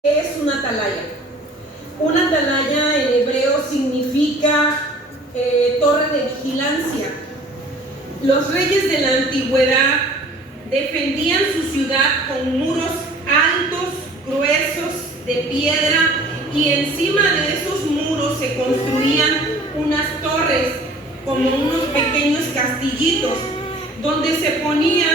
¿Qué es una atalaya? Una atalaya en hebreo significa torre de vigilancia. Los reyes de la antigüedad defendían su ciudad con muros altos, gruesos, de piedra, y encima de esos muros se construían unas torres, como unos pequeños castillitos, donde se ponía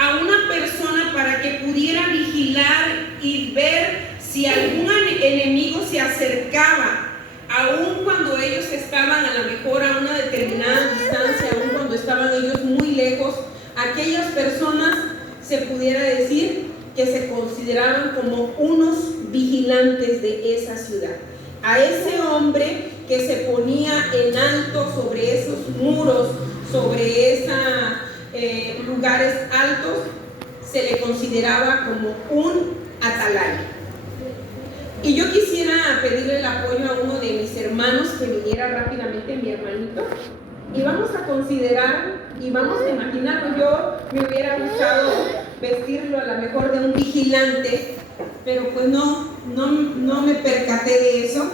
a una persona para que pudiera vigilar y ver si algún enemigo se acercaba, aun cuando ellos estaban a lo mejor a una determinada distancia, aun cuando estaban ellos muy lejos. Aquellas personas se pudiera decir que se consideraban como unos vigilantes de esa ciudad. A ese hombre que se ponía en alto sobre esos muros, sobre esos lugares altos, se le consideraba como un atalaya. Y yo quisiera pedirle el apoyo a uno de mis hermanos que viniera rápidamente, mi hermanito, y vamos a considerar y vamos a imaginarlo. Yo me hubiera gustado vestirlo a lo mejor de un vigilante, pero pues no me percaté de eso.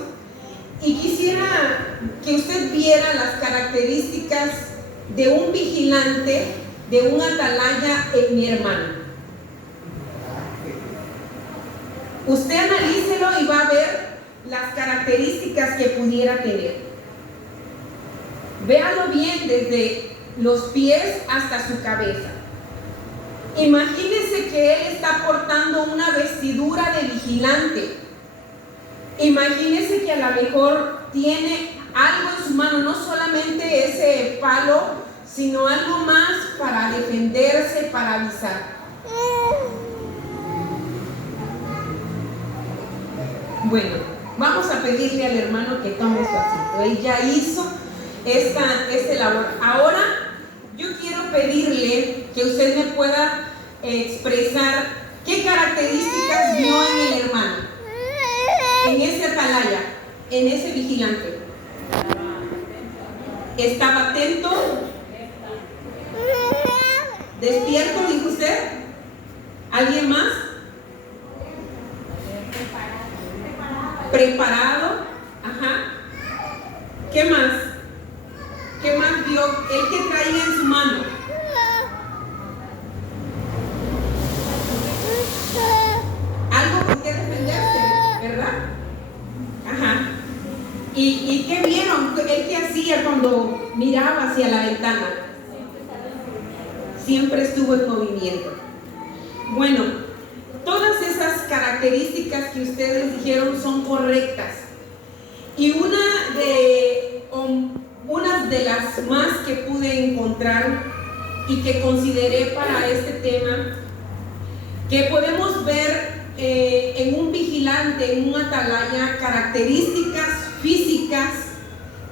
Y quisiera que usted viera las características de un vigilante, de un atalaya en mi hermano. Usted analícelo y va a ver las características que pudiera tener. Véalo bien desde los pies hasta su cabeza. Imagínese que él está portando una vestidura de vigilante. Imagínese que a lo mejor tiene algo en su mano, no solamente ese palo, sino algo más para defenderse, para avisar. Bueno, vamos a pedirle al hermano que tome su asiento. Él ya hizo esta labor. Ahora yo quiero pedirle que usted me pueda expresar qué características vio en el hermano, en ese atalaya, en ese vigilante. ¿Estaba atento? ¿Despierto, dijo usted? ¿Alguien más? ¿Preparado? Ajá. ¿Qué más? ¿Qué más vio? ¿El que traía en su mano? Algo con que defenderse, ¿verdad? Ajá. ¿Y qué vieron? ¿Él qué hacía cuando miraba hacia la ventana? Siempre estuvo en movimiento. Bueno, todas esas características que ustedes dijeron son correctas. Y una de las más que pude encontrar y que consideré para este tema, que podemos ver en un vigilante, en un atalaya, características físicas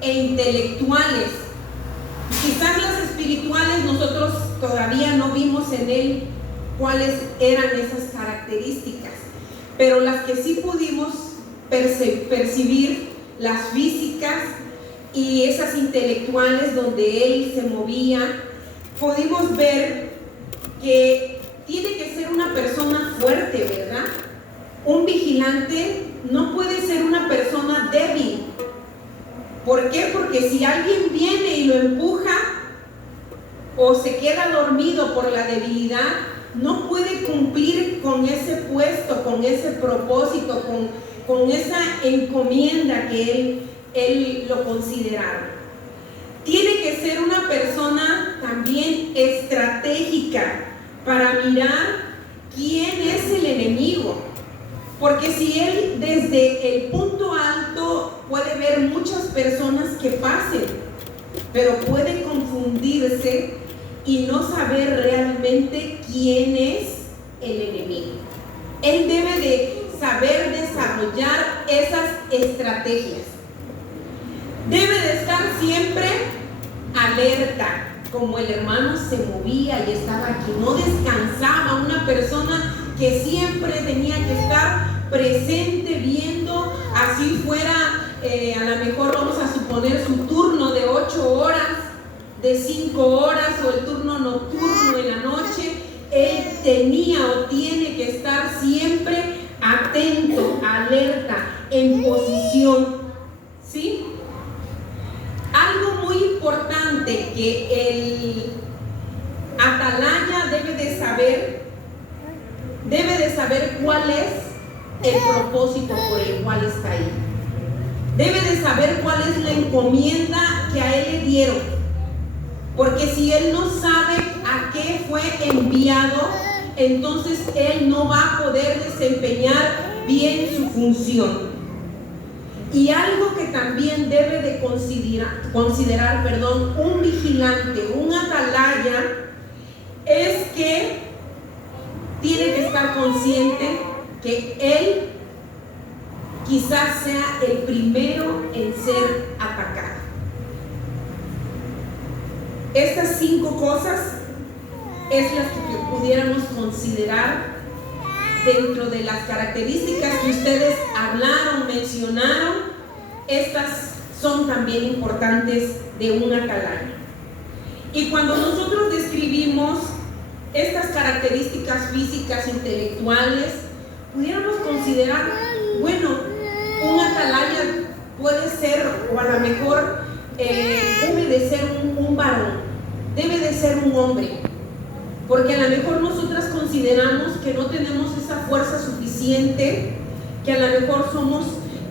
e intelectuales. Quizás las espirituales nosotros todavía no vimos en él cuáles eran esas características, pero las que sí pudimos percibir, las físicas y esas intelectuales donde él se movía, pudimos ver que tiene que ser una persona fuerte, ¿verdad? Un vigilante no puede ser una persona débil. ¿Por qué? Porque si alguien viene y lo empuja o se queda dormido por la debilidad, no puede cumplir con ese puesto, con ese propósito, con esa encomienda que él lo consideraba. Tiene que ser una persona también estratégica para mirar quién es el enemigo. Porque si él desde el punto alto puede ver muchas personas que pasen, pero puede confundirse y no saber realmente quién es el enemigo. Él debe de saber desarrollar esas estrategias. Debe de estar siempre alerta, como el hermano se movía y estaba aquí, no descansaba. Una persona que siempre tenía que estar presente, viendo, así fuera, a lo mejor vamos a suponer su turno de 8 horas, de 5 horas o el turno nocturno en la noche, él tenía o tiene que estar siempre atento alerta, en posición, ¿sí? Algo muy importante que el atalaya debe de saber cuál es el propósito por el cual está ahí. Debe de saber cuál es la encomienda que a él le dieron. Porque si él no sabe a qué fue enviado, entonces él no va a poder desempeñar bien su función. Y algo que también debe de considerar un vigilante, un atalaya, es que tiene que estar consciente que él quizás sea el primero en ser atacado. Estas 5 cosas es las que pudiéramos considerar dentro de las características que ustedes hablaron, mencionaron. Estas son también importantes de un atalaya. Y cuando nosotros describimos estas características físicas, intelectuales, pudiéramos considerar, bueno, un atalaya puede ser, o a lo mejor debe de ser un varón, debe de ser un hombre, porque a lo mejor nosotras consideramos que no tenemos esa fuerza suficiente, que a lo mejor somos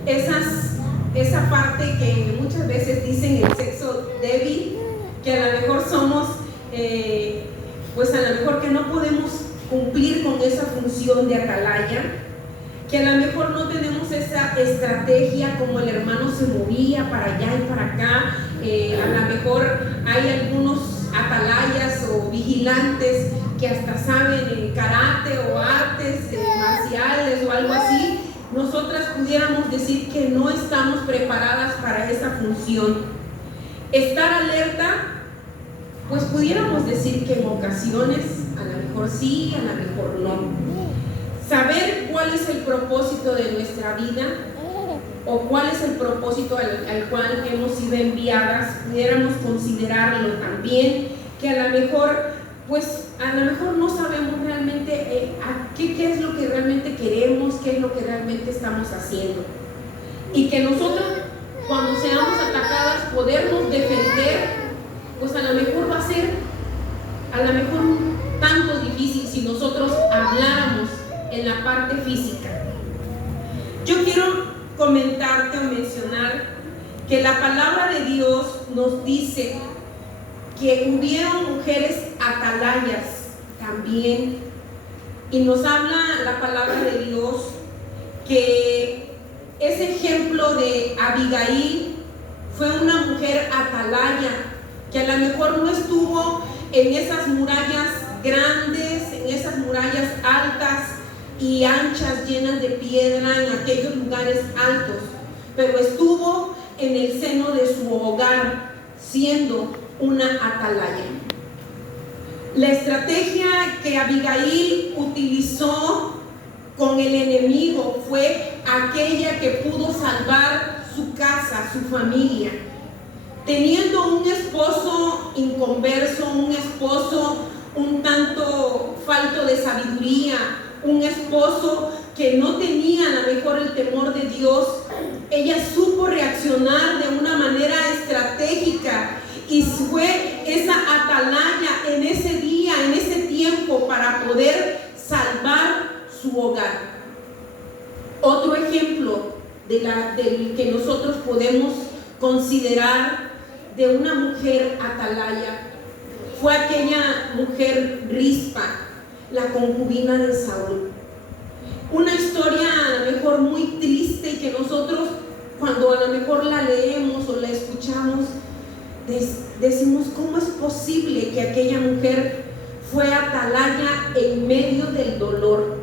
esa parte que muchas veces dicen el sexo débil, que a lo mejor somos, pues a lo mejor que no podemos cumplir con esa función de atalaya, que a lo mejor no tenemos esa estrategia como el hermano se movía para allá y para acá. A lo mejor hay algunos atalayas o vigilantes que hasta saben karate o artes marciales o algo así. Nosotras pudiéramos decir que no estamos preparadas para esa función. Estar alerta, pues pudiéramos decir que en ocasiones a lo mejor sí, a lo mejor no. Saber cuál es el propósito de nuestra vida o cuál es el propósito al cual hemos sido enviadas, pudiéramos considerarlo también, que a lo mejor, pues a lo mejor no sabemos realmente qué es lo que realmente queremos, qué es lo que realmente estamos haciendo. Y que nosotros, cuando seamos atacadas, podernos defender, pues a lo mejor va a ser, a lo mejor un tanto difícil si nosotros habláramos en la parte física. Yo quiero comentarte o mencionar que la palabra de Dios nos dice que hubieron mujeres atalayas también, y nos habla la palabra de Dios que ese ejemplo de Abigail fue una mujer atalaya que a lo mejor no estuvo en esas murallas grandes, en esas murallas altas y anchas llenas de piedra, en aquellos lugares altos, pero estuvo en el seno de su hogar siendo una atalaya. La estrategia que Abigail utilizó con el enemigo fue aquella que pudo salvar su casa, su familia. Teniendo un esposo inconverso, un esposo un tanto falto de sabiduría, un esposo que no tenía a lo mejor el temor de Dios, ella supo reaccionar de una manera estratégica y fue esa atalaya en ese día, en ese tiempo, para poder salvar su hogar. Otro ejemplo del que nosotros podemos considerar de una mujer atalaya fue aquella mujer Rispa, la concubina de Saúl. Una historia a lo mejor muy triste, y que nosotros cuando a lo mejor la leemos o la escuchamos decimos, ¿cómo es posible que aquella mujer fue atalaya en medio del dolor?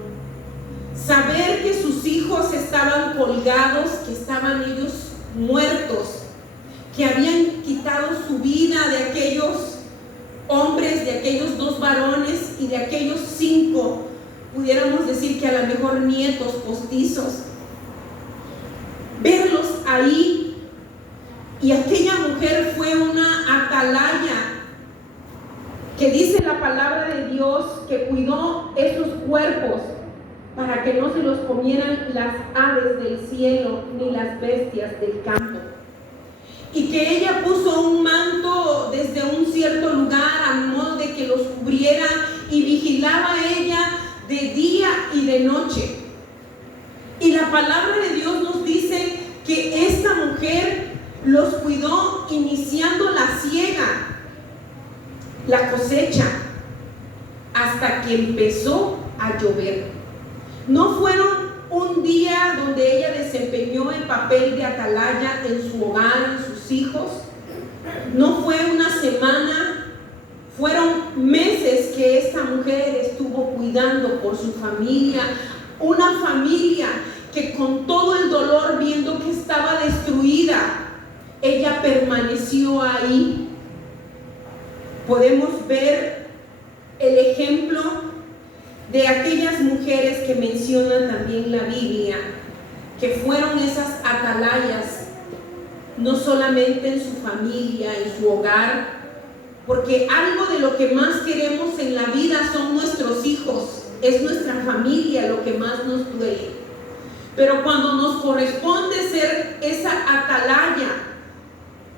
Saber que sus hijos estaban colgados, que estaban ellos muertos, que habían quitado su vida de aquellos hombres, de aquellos 2 varones y de aquellos 5, pudiéramos decir que a lo mejor nietos postizos. Verlos ahí, y aquella mujer fue una atalaya que dice la palabra de Dios que cuidó esos cuerpos para que no se los comieran las aves del cielo ni las bestias del campo. Y que ella puso un manto desde un cierto lugar a modo de que los cubriera, y vigilaba ella de día y de noche. Y la palabra de Dios nos dice que esta mujer los cuidó iniciando la siega, la cosecha, hasta que empezó a llover. No fueron un día donde ella desempeñó el papel de atalaya en su hogar, en sus hijos. No fue una semana, fueron meses que esta mujer estuvo cuidando por su familia. Una familia que con todo el dolor, viendo que estaba destruida, ella permaneció ahí. Podemos ver el ejemplo de aquellas mujeres que menciona también la Biblia, que fueron esas atalayas, no solamente en su familia, en su hogar, porque algo de lo que más queremos en la vida son nuestros hijos, es nuestra familia lo que más nos duele. Pero cuando nos corresponde ser esa atalaya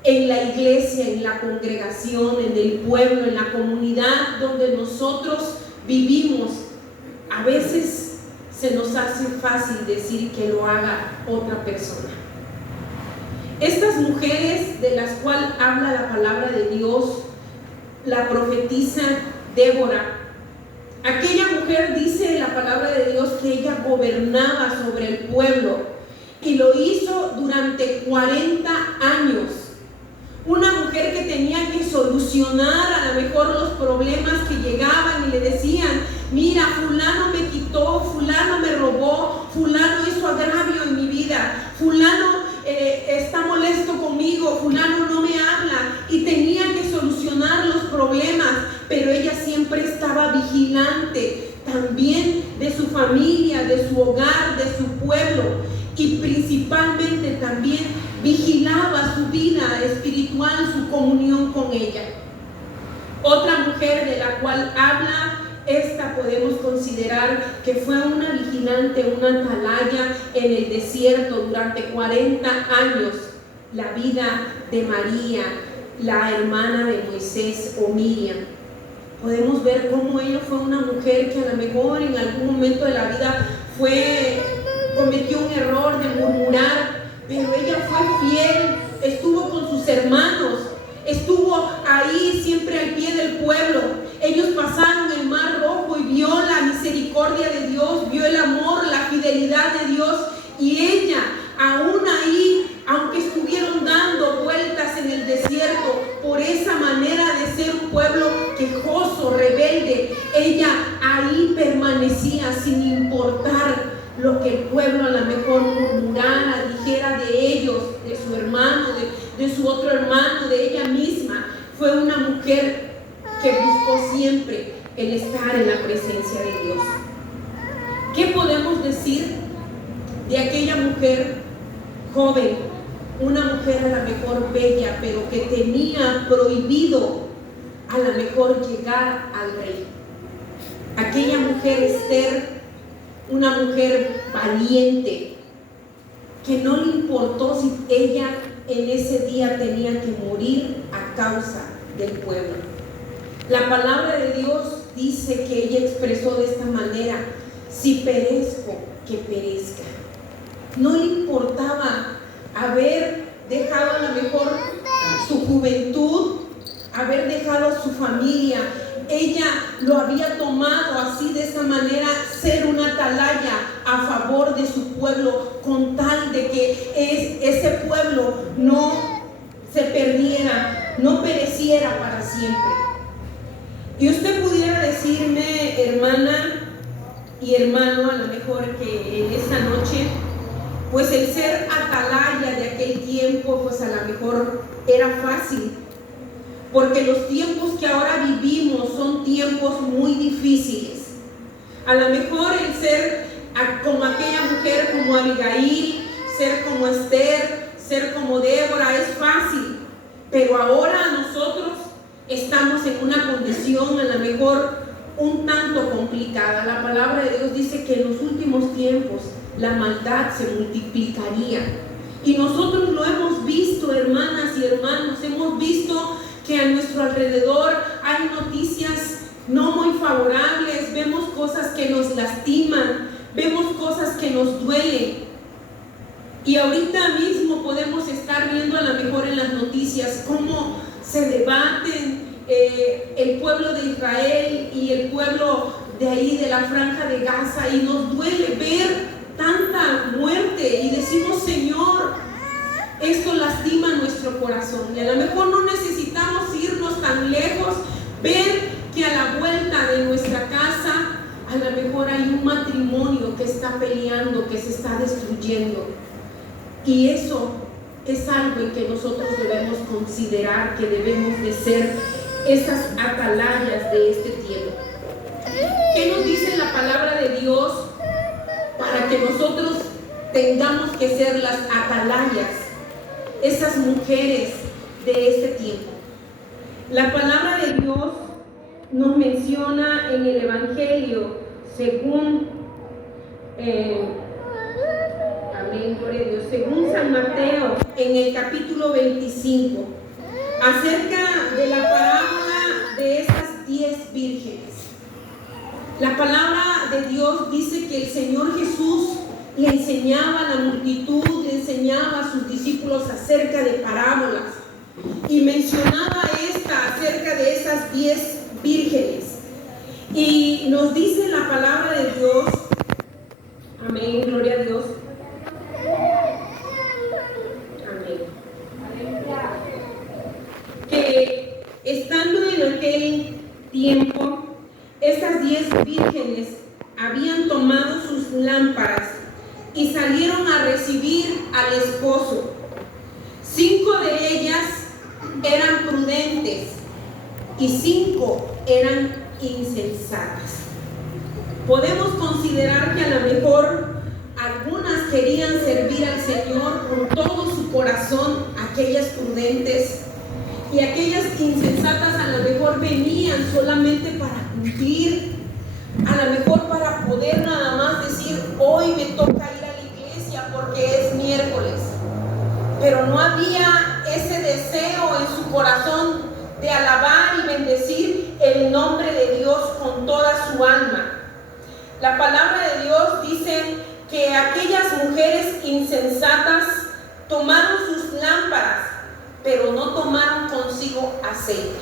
en la iglesia, en la congregación, en el pueblo, en la comunidad donde nosotros vivimos, a veces se nos hace fácil decir que lo haga otra persona. Estas mujeres de las cuales habla la palabra de Dios, la profetisa Débora, aquella mujer, dice la palabra de Dios, que ella gobernaba sobre el pueblo y lo hizo durante 40 años. Una mujer que tenía que solucionar a lo mejor los problemas que llegaban y le decían: mira, fulano me quitó, fulano me robó, fulano hizo agravio en mi vida, fulano está molesto conmigo, fulano no me habla, y tenía que solucionar los problemas, pero ella siempre estaba vigilante también de su familia, de su hogar, de su pueblo, y principalmente también vigilaba su vida espiritual, su comunión con ella. Otra mujer de la cual habla, esta podemos considerar que fue una vigilante, una atalaya en el desierto durante 40 años, la vida de María, la hermana de Moisés, o Miriam. Podemos ver cómo ella fue una mujer que a lo mejor en algún momento de la vida cometió un error de murmurar, pero ella fue fiel, estuvo con sus hermanos, estuvo ahí siempre al pie del pueblo. Ellos pasaron el Mar Rojo y vio la misericordia de Dios, vio el amor, la fidelidad de Dios, y ella, aún ahí, aunque estuvieron dando vueltas en el desierto por esa manera de ser un pueblo quejoso, rebelde, ella ahí permanecía sin importar lo que el pueblo a lo mejor murmurara, dijera de ellos, de su hermano, de su otro hermano, de ella misma. Fue una mujer que buscó siempre el estar en la presencia de Dios. ¿Qué podemos decir de aquella mujer joven? Una mujer a lo mejor bella, pero que tenía prohibido a lo mejor llegar al rey. Aquella mujer Esther, una mujer valiente, que no le importó si ella en ese día tenía que morir a causa del pueblo. La palabra de Dios dice que ella expresó de esta manera: si perezco, que perezca. No le importaba haber dejado a lo mejor su juventud, haber dejado a su familia. Ella lo había tomado así, de esa manera, ser una atalaya a favor de su pueblo, con tal de que ese pueblo no se perdiera, no pereciera para siempre. Y usted pudiera decirme, hermana y hermano, a lo mejor que en esta noche, pues el ser atalaya de aquel tiempo, pues a lo mejor era fácil, porque los tiempos que ahora vivimos son tiempos muy difíciles. A lo mejor el ser como aquella mujer, como Abigail, ser como Esther, ser como Débora, es fácil, pero ahora nosotros estamos en una condición a lo mejor un tanto complicada. La palabra de Dios dice que en los últimos tiempos la maldad se multiplicaría. Y nosotros lo hemos visto, hermanas y hermanos, hemos visto que a nuestro alrededor hay noticias no muy favorables, vemos cosas que nos lastiman, vemos cosas que nos duelen. Y ahorita mismo podemos estar viendo a lo mejor en las noticias cómo se debaten el pueblo de Israel y el pueblo de ahí de la franja de Gaza, y nos duele ver tanta muerte y decimos: Señor, esto lastima nuestro corazón. Y a lo mejor no necesitamos irnos tan lejos, ver que a la vuelta de nuestra casa a lo mejor hay un matrimonio que está peleando, que se está destruyendo. Y eso es algo en que nosotros debemos considerar, que debemos de ser esas atalayas de este tiempo. ¿Qué nos dice la palabra de Dios para que nosotros tengamos que ser las atalayas, esas mujeres de este tiempo? La palabra de Dios nos menciona en el Evangelio según amén, gloria a Dios, según San Mateo, en el capítulo 25, acerca de la parábola de esas 10 vírgenes. La palabra de Dios dice que el Señor Jesús le enseñaba a la multitud, le enseñaba a sus discípulos acerca de parábolas, y mencionaba esta acerca de esas 10 vírgenes. Y nos dice la palabra de Dios, amén, gloria a Dios, amén, que estando en aquel tiempo, estas 10 vírgenes habían tomado sus lámparas y salieron a recibir al esposo. 5 de ellas eran prudentes y 5 eran insensatas. Podemos considerar que a lo mejor algunas querían servir al Señor con todo su corazón, aquellas prudentes, y aquellas insensatas a lo mejor venían solamente para cumplir, a lo mejor para poder nada más decir: hoy me toca ir a la iglesia porque es miércoles. Pero no había ese deseo en su corazón de alabar y bendecir el nombre de Dios con toda su alma. La palabra de Dios dice que aquellas mujeres insensatas tomaron sus lámparas, pero no tomaron consigo aceite.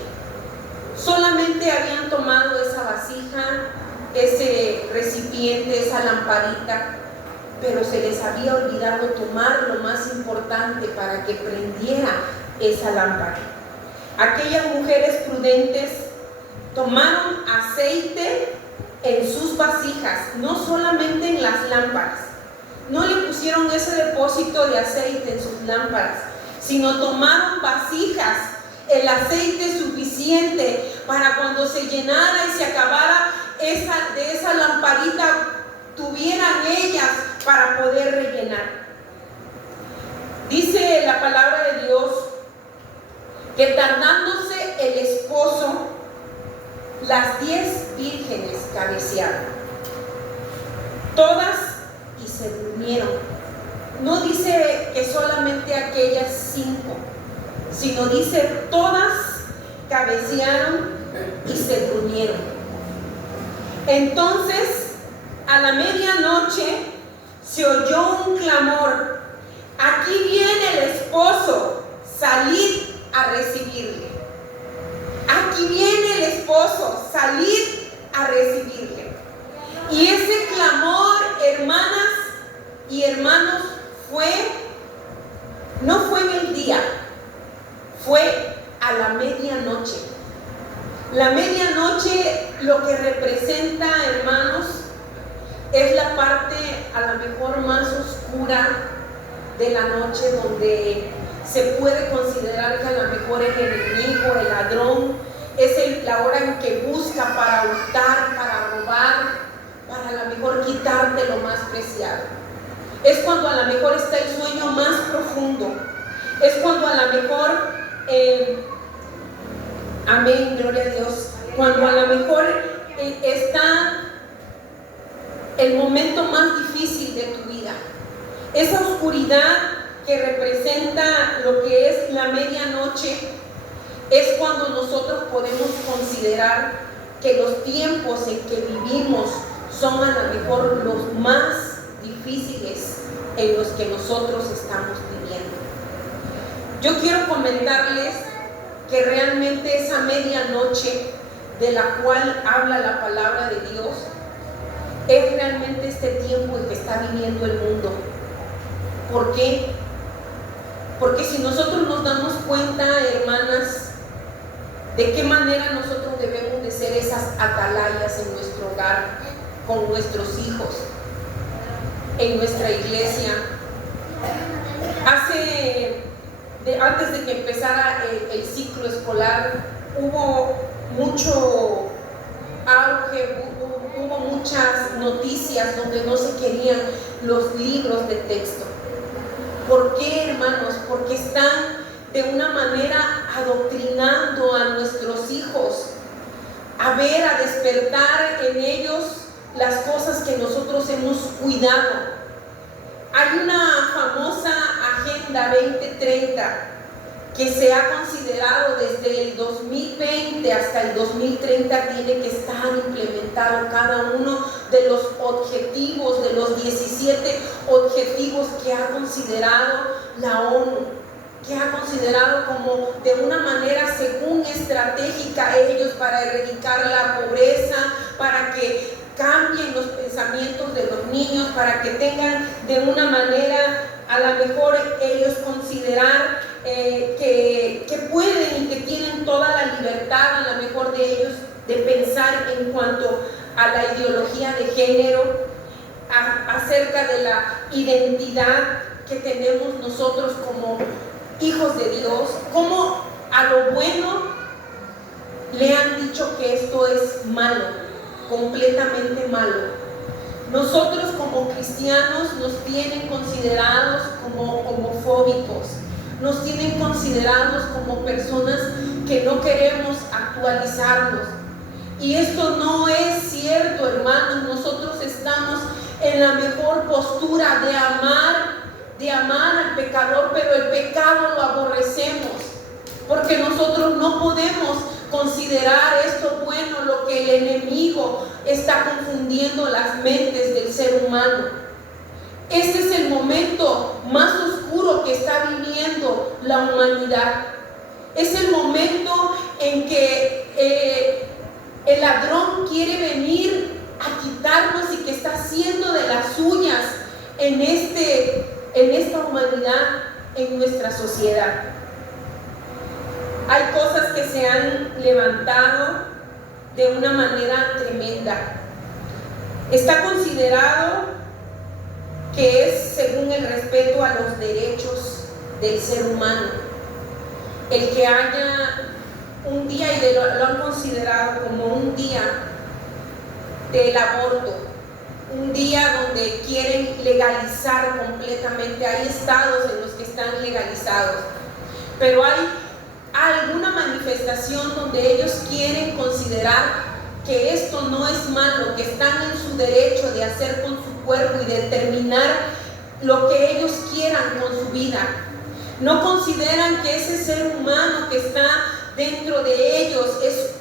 Solamente habían tomado esa vasija, ese recipiente, esa lamparita, pero se les había olvidado tomar lo más importante para que prendiera esa lámpara. Aquellas mujeres prudentes tomaron aceite en sus vasijas, no solamente en las lámparas. No le pusieron ese depósito de aceite en sus lámparas, sino tomaron vasijas, el aceite suficiente para cuando se llenara y se acabara de esa lamparita, tuvieran ellas para poder rellenar. Dice la palabra de Dios que tardándose el esposo, las 10 vírgenes cabecearon, todas, y se durmieron. No dice que solamente aquellas 5, sino dice todas cabecearon y se durmieron. Entonces, a la medianoche se oyó un clamor: aquí viene el esposo, salid a recibirle. Aquí viene el esposo, salid a recibirle. Y ese clamor, hermanas y hermanos, no fue en el día, fue a la medianoche. La medianoche lo que representa, hermanos, es la parte a lo mejor más oscura de la noche, donde se puede considerar que a lo mejor el enemigo, el ladrón, es la hora en que busca para hurtar, para robar, para a lo mejor quitarte lo más preciado. Es cuando a lo mejor está el sueño más profundo. Es cuando a lo mejor, amén, gloria a Dios, cuando a lo mejor está el momento más difícil de tu vida. Esa oscuridad que representa lo que es la medianoche es cuando nosotros podemos considerar que los tiempos en que vivimos son a lo mejor los más difíciles en los que nosotros estamos viviendo. Yo quiero comentarles que realmente esa medianoche de la cual habla la palabra de Dios es realmente este tiempo en que está viviendo el mundo. ¿Por qué? Porque si nosotros nos damos cuenta, hermanas, de qué manera nosotros debemos de ser esas atalayas en nuestro hogar, con nuestros hijos, en nuestra iglesia. Antes de que empezara el ciclo escolar, hubo mucho auge, hubo muchas noticias donde no se querían los libros de texto. ¿Por qué, hermanos? Porque están de una manera adoctrinando a nuestros hijos a despertar en ellos las cosas que nosotros hemos cuidado. Hay una famosa Agenda 2030 que se ha considerado desde el 2020 hasta el 2030 tiene que estar implementado cada uno de los objetivos, de los 17 objetivos que ha considerado la ONU, que ha considerado como de una manera según estratégica ellos para erradicar la pobreza, para que cambien los pensamientos de los niños, para que tengan de una manera, a lo mejor ellos considerar que pueden y que tienen toda la libertad, a lo mejor de ellos, de pensar en cuanto a la ideología de género, acerca de la identidad que tenemos nosotros como hijos de Dios, como a lo bueno le han dicho que esto es malo, completamente malo. Nosotros como cristianos nos tienen considerados como homofóbicos, nos tienen considerados como personas que no queremos actualizarnos. Y esto no es cierto, hermanos. Nosotros estamos en la mejor postura de amar al pecador, pero el pecado lo aborrecemos, porque nosotros no podemos considerar esto bueno, lo que el enemigo está confundiendo las mentes del ser humano. Este es el momento más oscuro que está viviendo la humanidad. Es el momento en que el ladrón quiere venir a quitarnos y que está haciendo de las suyas en esta humanidad, en nuestra sociedad. Hay cosas que se han levantado de una manera tremenda. Está considerado que es según el respeto a los derechos del ser humano el que haya un día, y lo han considerado como un día del aborto, un día donde quieren legalizar completamente. Hay estados en los que están legalizados, pero hay alguna manifestación donde ellos quieren considerar que esto no es malo, que están en su derecho de hacer con su cuerpo y determinar lo que ellos quieran con su vida. No consideran que ese ser humano que está dentro de ellos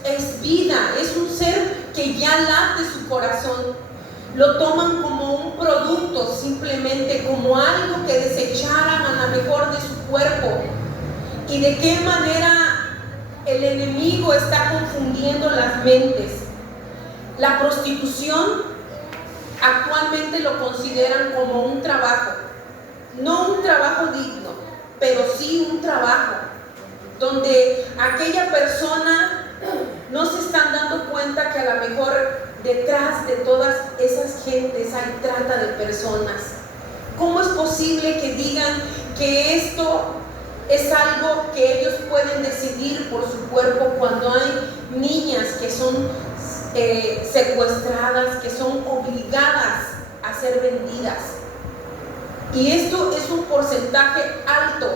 es vida, es un ser que ya late su corazón. Lo toman como un producto, simplemente como algo que desecharan a lo mejor de su cuerpo. Y de qué manera el enemigo está confundiendo las mentes. La prostitución actualmente lo consideran como un trabajo, no un trabajo digno, pero sí un trabajo donde aquella persona no se están dando cuenta que a lo mejor detrás de todas esas gentes hay trata de personas. ¿Cómo es posible que digan que esto es algo que ellos pueden decidir por su cuerpo cuando hay niñas que son secuestradas, que son obligadas a ser vendidas? Y esto es un porcentaje alto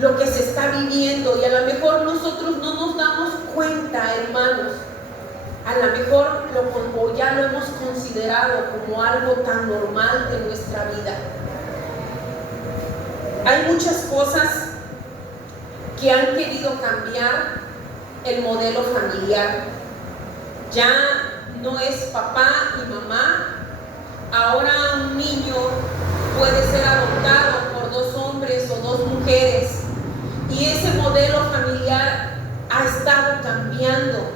lo que se está viviendo, y a lo mejor nosotros no nos damos cuenta, hermanos, a lo mejor o ya lo hemos considerado como algo tan normal de nuestra vida. Hay muchas cosas que han querido cambiar el modelo familiar. Ya no es papá y mamá. Ahora un niño puede ser adoptado por 2 hombres o 2 mujeres, y ese modelo familiar ha estado cambiando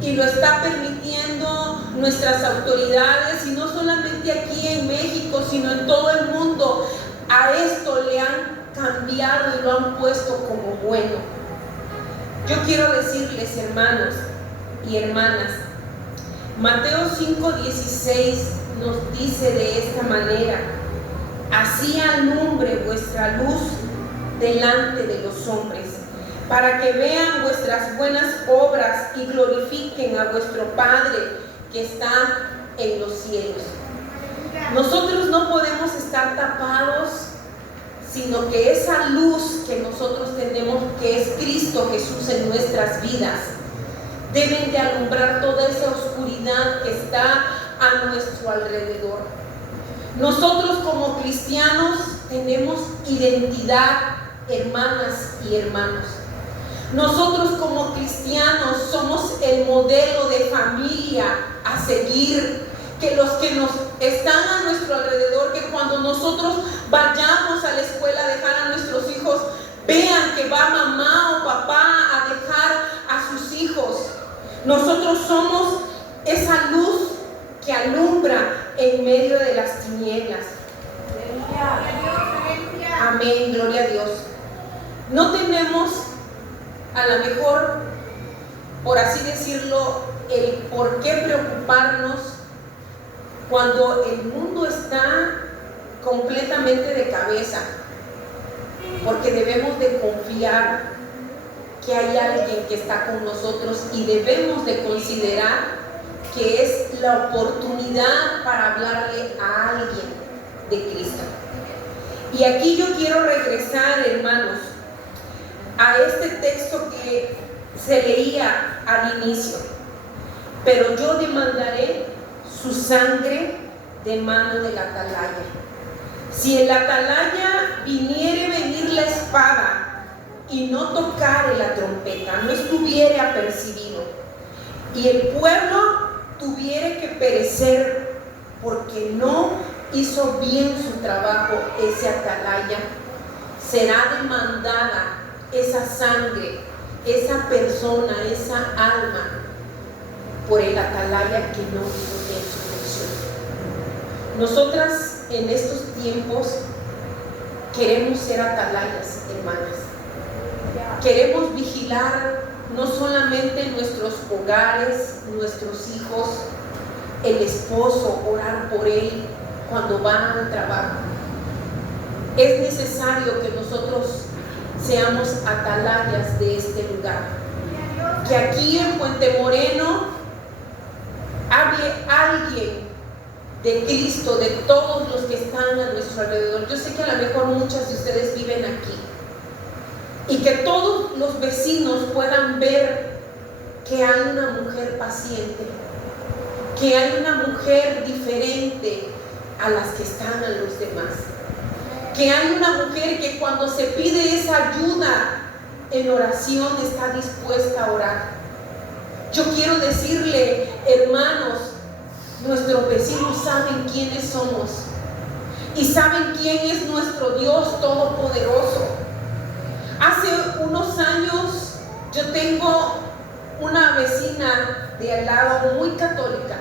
y lo está permitiendo nuestras autoridades, y no solamente aquí en México, sino en todo el mundo. A esto le han cambiado y lo han puesto como bueno. Yo quiero decirles, hermanos y hermanas, Mateo 5:16 nos dice de esta manera: así alumbre vuestra luz delante de los hombres, para que vean vuestras buenas obras y glorifiquen a vuestro Padre que está en los cielos. Nosotros no podemos estar tapados, sino que esa luz que nosotros tenemos, que es Cristo Jesús en nuestras vidas, deben de alumbrar toda esa oscuridad que está a nuestro alrededor. Nosotros como cristianos tenemos identidad, hermanas y hermanos. Nosotros como cristianos somos el modelo de familia a seguir, que los que nos están a nuestro alrededor, que cuando nosotros vayamos a la escuela a dejar a nuestros hijos, vean que va mamá o papá a dejar a sus hijos. Nosotros somos esa luz que alumbra en medio de las tinieblas. Amén, gloria a Dios. No tenemos, a lo mejor, por así decirlo, el por qué preocuparnos cuando el mundo está completamente de cabeza, porque debemos de confiar que hay alguien que está con nosotros, y debemos de considerar que es la oportunidad para hablarle a alguien de Cristo. Y aquí yo quiero regresar, hermanos, a este texto que se leía al inicio: pero yo demandaré su sangre de mano del atalaya. Si el atalaya viniere venir la espada y no tocare la trompeta, no estuviere apercibido, y el pueblo tuviere que perecer porque no hizo bien su trabajo ese atalaya, será demandada esa sangre, esa persona, esa alma, por el atalaya que no hizo bien su función. Nosotras en estos tiempos queremos ser atalayas, hermanas. Queremos vigilar no solamente nuestros hogares, nuestros hijos, el esposo, orar por él cuando van al trabajo. Es necesario que nosotros seamos atalayas de este lugar. Que aquí en Puente Moreno hable alguien de Cristo, de todos los que están a nuestro alrededor. Yo sé que a lo mejor muchas de ustedes viven aquí, y que todos los vecinos puedan ver que hay una mujer paciente, que hay una mujer diferente a las que están a los demás, que hay una mujer que cuando se pide esa ayuda en oración está dispuesta a orar. Yo quiero decirle, hermanos, nuestros vecinos saben quiénes somos y saben quién es nuestro Dios Todopoderoso. Hace unos años yo tengo una vecina de al lado muy católica,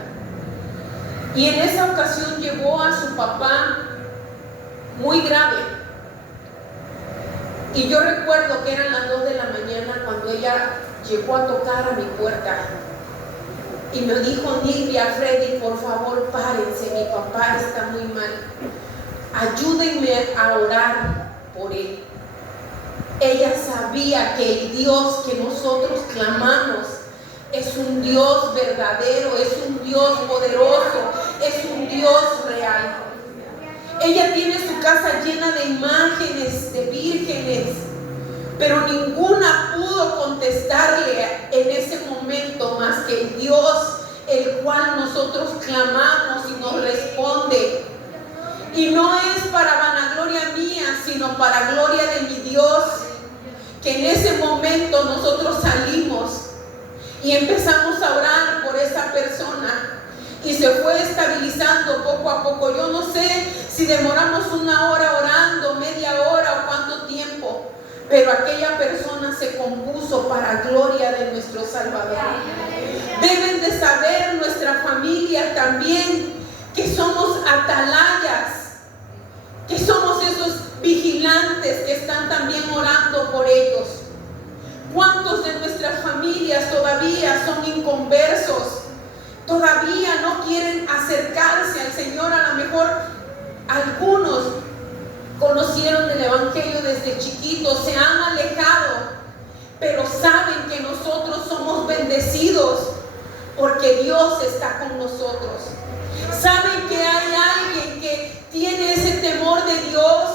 y en esa ocasión llevó a su papá muy grave, y yo recuerdo que eran las 2 de la mañana cuando ella llegó a tocar a mi puerta y me dijo: Nilvia, Freddy, por favor párense, mi papá está muy mal, ayúdenme a orar por él. Ella sabía que el Dios que nosotros clamamos es un Dios verdadero, es un Dios poderoso, es un Dios real. Ella tiene su casa llena de imágenes, de vírgenes, pero ninguna pudo contestarle en ese momento más que el Dios el cual nosotros clamamos y nos responde. Y no es para vanagloria mía, sino para gloria de mi Dios, que en ese momento nosotros salimos y empezamos a orar por esa persona y se fue estabilizando poco a poco. Yo no sé si demoramos 1 hora orando, media hora o cuánto tiempo, pero aquella persona se compuso para gloria de nuestro Salvador. Deben de saber nuestra familia también que somos atalayas, que somos esos vigilantes que están también orando por ellos. ¿Cuántos de nuestras familias todavía son inconversos? Todavía no quieren acercarse al Señor. A lo mejor algunos conocieron el Evangelio desde chiquitos, se han alejado, pero saben que nosotros somos bendecidos porque Dios está con nosotros. Saben que hay alguien que tiene ese temor de Dios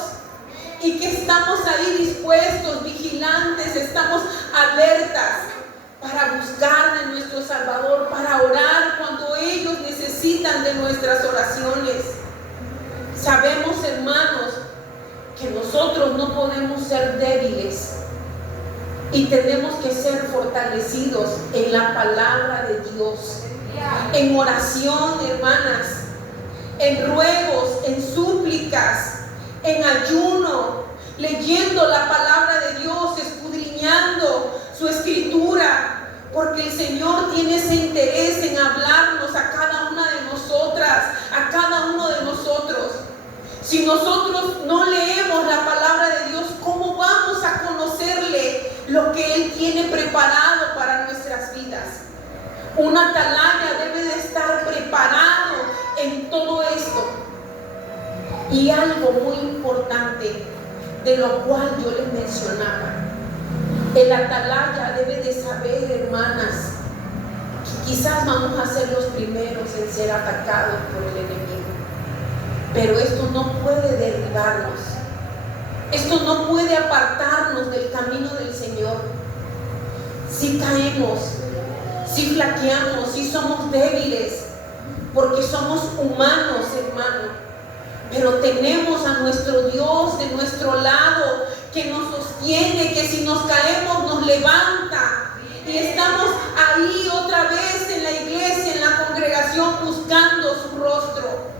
y que estamos ahí dispuestos, vigilantes, estamos alertas para buscar de nuestro Salvador, para orar cuando ellos necesitan de nuestras oraciones. Sabemos, hermanos, que nosotros no podemos ser débiles y tenemos que ser fortalecidos en la palabra de Dios, en oración, hermanas, en ruegos, en súplicas, en ayuno, leyendo la palabra de Dios, escudriñando su escritura, porque el Señor tiene ese interés en hablarnos a cada una de nosotras, a cada uno de nosotros. Si nosotros no leemos la palabra de Dios, ¿cómo vamos a conocerle lo que Él tiene preparado para nuestras vidas? Un atalaya debe de estar preparado en todo esto. Y algo muy importante, de lo cual yo les mencionaba, el atalaya debe de saber, hermanas, que quizás vamos a ser los primeros en ser atacados por el enemigo, pero esto no puede derribarnos, esto no puede apartarnos del camino del Señor. Si caemos, si flaqueamos, si somos débiles, porque somos humanos, hermano, pero tenemos a nuestro Dios de nuestro lado, que nos sostiene, que si nos caemos nos levanta. Y estamos ahí otra vez en la iglesia, en la congregación, buscando su rostro.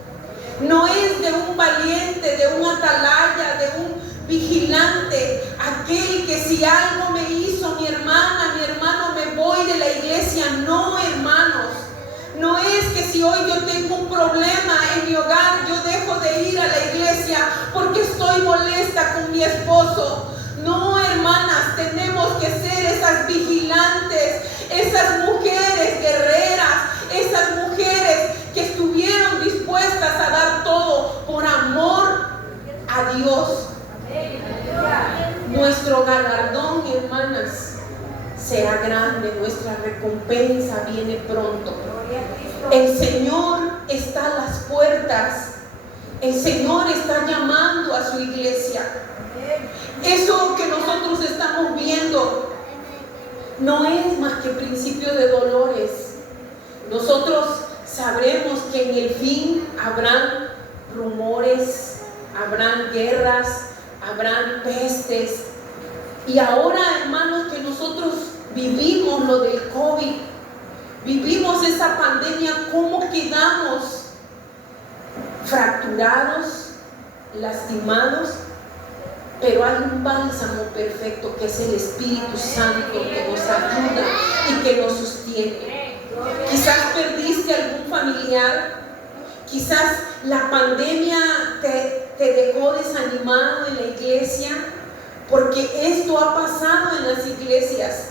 No es de un valiente, de un atalaya, de un vigilante, aquel que si algo me hizo mi hermana, mi hermano, me voy de la iglesia. No, hermanos. No es que si hoy yo tengo un problema en mi hogar, yo dejo de ir a la iglesia porque estoy molesta con mi esposo. No, hermanas, tenemos que ser esas vigilantes, esas mujeres guerreras, esas mujeres que estuvieron dispuestas a dar todo por amor a Dios. Nuestro galardón, hermanas, será grande, nuestra recompensa viene pronto. El Señor está a las puertas, el Señor está llamando a su iglesia. Eso que nosotros estamos viendo no es más que principio de dolores. Nosotros sabremos que en el fin habrán rumores, habrán guerras, habrán pestes. Y ahora, hermanos, que nosotros vivimos lo del COVID, vivimos esa pandemia, ¿cómo quedamos? Fracturados, lastimados, pero hay un bálsamo perfecto que es el Espíritu Santo, que nos ayuda y que nos sostiene. Quizás perdiste algún familiar, quizás la pandemia te dejó desanimado en la iglesia, porque esto ha pasado en las iglesias.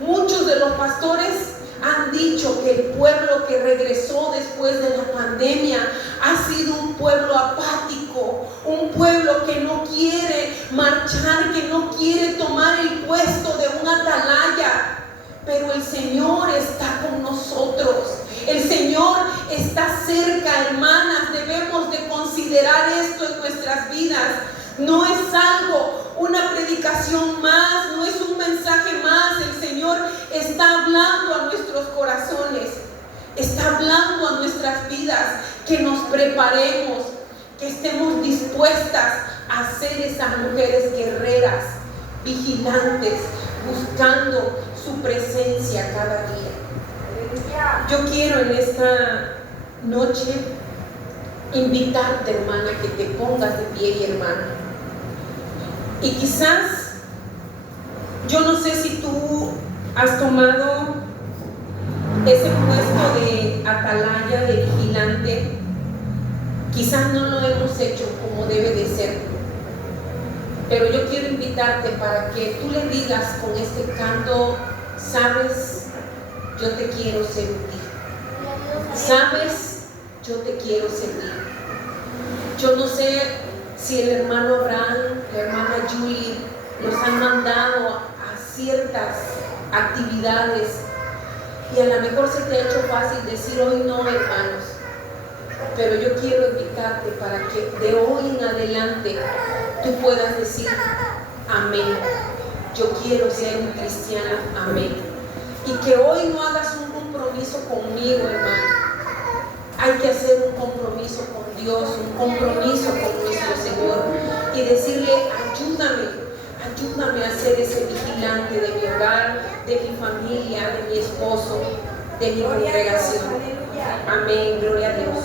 Muchos de los pastores han dicho que el pueblo que regresó después de la pandemia ha sido un pueblo apático, un pueblo que no quiere marchar, que no quiere tomar el puesto de un atalaya. Pero el Señor está con nosotros, el Señor está cerca, hermanas. Debemos de considerar esto en nuestras vidas. No es algo, una predicación más, no es un mensaje más. El Señor está hablando a nuestros corazones. está hablando a nuestras vidas que nos preparemos, que estemos dispuestas a ser esas mujeres guerreras, vigilantes, buscando su presencia cada día. Yo quiero en esta noche invitarte, hermana, que te pongas de pie y hermana. Y quizás, yo no sé si tú has tomado ese puesto de atalaya, de vigilante. Quizás no lo hemos hecho como debe de ser, pero yo quiero invitarte para que tú le digas con este canto: sabes, yo te quiero servir. Sabes, yo te quiero servir. Yo no sé si el hermano Abraham, la hermana Julie nos han mandado a ciertas actividades y a lo mejor se te ha hecho fácil decir hoy no, hermanos. Pero yo quiero invitarte para que de hoy en adelante tú puedas decir amén. Yo quiero ser un cristiano, amén. Y que hoy no hagas un compromiso conmigo, hermano. Hay que hacer un compromiso con Dios, un compromiso con nuestro Señor y decirle: ayúdame a ser ese vigilante de mi hogar, de mi familia, de mi esposo, de mi congregación. Amén, gloria a Dios.